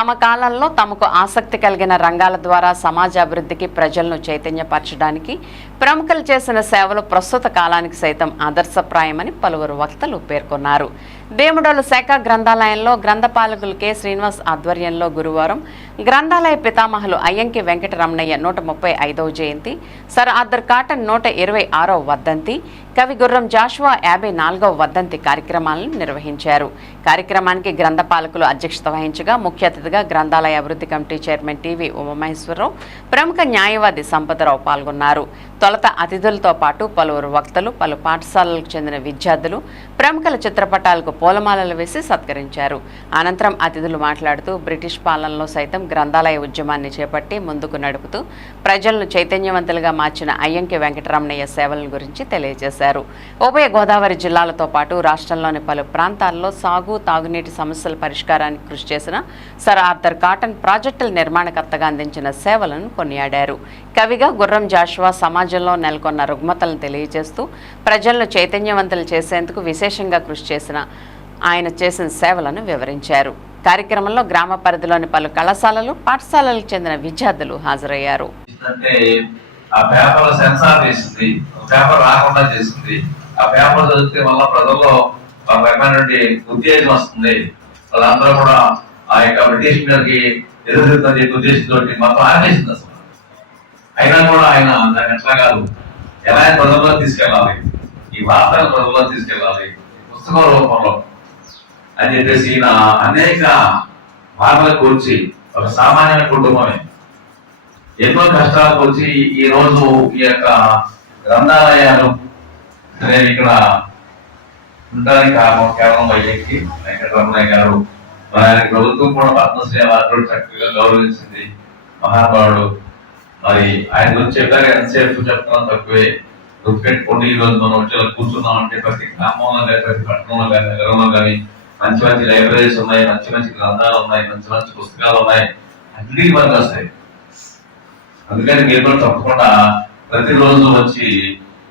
తమ కాలంలో తమకు ఆసక్తి కలిగిన రంగాల ద్వారా సమాజ అభివృద్ధికి ప్రజలను చైతన్యపరచడానికి ప్రముఖులు చేసిన సేవలు ప్రస్తుత కాలానికి సైతం ఆదర్శప్రాయమని పలువురు వక్తలు పేర్కొన్నారు. దేముడోలు శాఖ గ్రంథాలయంలో గ్రంథపాలకులు కె. శ్రీనివాస్ ఆధ్వర్యంలో గురువారం గ్రంథాలయ పితామహులు అయ్యంకి వెంకటరమణయ్య నూట ముప్పై ఐదవ జయంతి సర్ ఆర్థర్ కాటన్ నూట ఇరవై ఆరవ వర్ధంతి కవి గుర్రం జాషువా యాభై నాలుగవ వర్ధంతి కార్యక్రమాలను నిర్వహించారు. కార్యక్రమానికి గ్రంథపాలకులు అధ్యక్షత వహించగా ముఖ్య అతిథిగా గ్రంథాలయ అభివృద్ధి కమిటీ చైర్మన్ టీవీ ఉమామహేశ్వరరావు ప్రముఖ న్యాయవాది సంపదరావు పాల్గొన్నారు. తొలత అతిథులతో పాటు పలువురు వక్తలు పలు పాఠశాలలకు చెందిన విద్యార్థులు ప్రముఖుల చిత్రపటాలకు పూలమాలలు వేసి సత్కరించారు. అనంతరం అతిథులు మాట్లాడుతూ బ్రిటిష్ పాలనలో సైతం గ్రంథాలయ ఉద్యమాన్ని చేపట్టి ముందుకు నడుపుతూ ప్రజలను చైతన్యవంతులుగా మార్చిన అయ్యంకి వెంకటరమణయ్య సేవల గురించి తెలియజేశారు. ఉభయ గోదావరి జిల్లాలతో పాటు రాష్ట్రంలోని పలు ప్రాంతాల్లో సాగు తాగునీటి సమస్యల పరిష్కారానికి కృషి చేసిన సర్ ఆర్థర్ కాటన్ ప్రాజెక్టుల నిర్మాణకర్తగా అందించిన సేవలను కొనియాడారు. కవిగా గుర్రం జాషువా సమాజంలో నెలకొన్న రుగ్మతలను తెలియజేస్తూ ప్రజలను చైతన్యవంతులు చేసేందుకు విశేషంగా కృషి చేసిన ఆయన చేసిన సేవలను వివరించారు. కార్యక్రమంలో గ్రామ పరిధిలోని పలు కళాశాలలు పాఠశాలలకు చెందిన విద్యార్థులు హాజరయ్యారు. ఆ పేపర్ సెన్సార్ చేసింది పేపర్ రాకుండా చేసింది. ఆ పేపర్ చదివితే వల్ల ప్రజల్లో ఒక రకమైనటువంటి ఉత్తేజం వస్తుంది. వాళ్ళందరూ కూడా ఆ యొక్క బ్రిటిష్ మీదకి ఎదురుతుందని చెప్పి ఉద్దేశంతో మొత్తం ఆపేసింది అసలు. అయినా కూడా ఆయన దాన్ని ఎట్లా కాదు ఎలా ప్రజల్లో తీసుకెళ్ళాలి? ఈ వార్తలు ప్రజల్లో తీసుకెళ్ళాలి. పుస్తకం రూపంలో అని చెప్పేసి ఈయన అనేక మార్పులు కూర్చి ఒక సామాన్య కుటుంబమే. ఎన్నో కష్టాలు కూర్చి ఈ రోజు ఈ యొక్క గ్రంథాలయాలు నేను ఇక్కడ ఉండడానికి కారణం కేవలం వైద్యకి వెంకటరమణయ్య గారు. మరి ఆయన ప్రభుత్వం కూడా పద్మశ్రీ అవార్డు చక్కగా గౌరవించింది మహానుభావుడు. మరి ఆయన గురించి చెప్పారు ఎంతసేపు చెప్పడం తక్కువే. గుర్తుపెట్టుకోండి ఈ రోజు మనం వచ్చేలా కూర్చున్నాం అంటే ప్రతి గ్రామంలో కానీ ప్రతి పట్టణంలో కానీ నగరంలో కానీ మంచి మంచి లైబ్రరీస్ ఉన్నాయి మంచి మంచి గ్రంథాలు ఉన్నాయి మంచి మంచి పుస్తకాలు ఉన్నాయి. అన్నిటికీ మనకు వస్తాయి అందుకని మీరు కూడా తప్పకుండా ప్రతిరోజు వచ్చి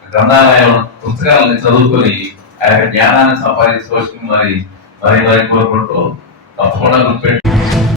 గ్రంథాలయం పుస్తకాలని చదువుకొని ఆ యొక్క జ్ఞానాన్ని సంపాదించుకోవచ్చు మరి మరి మరి కోరుకుంటూ తప్పకుండా గుర్తుపెట్టి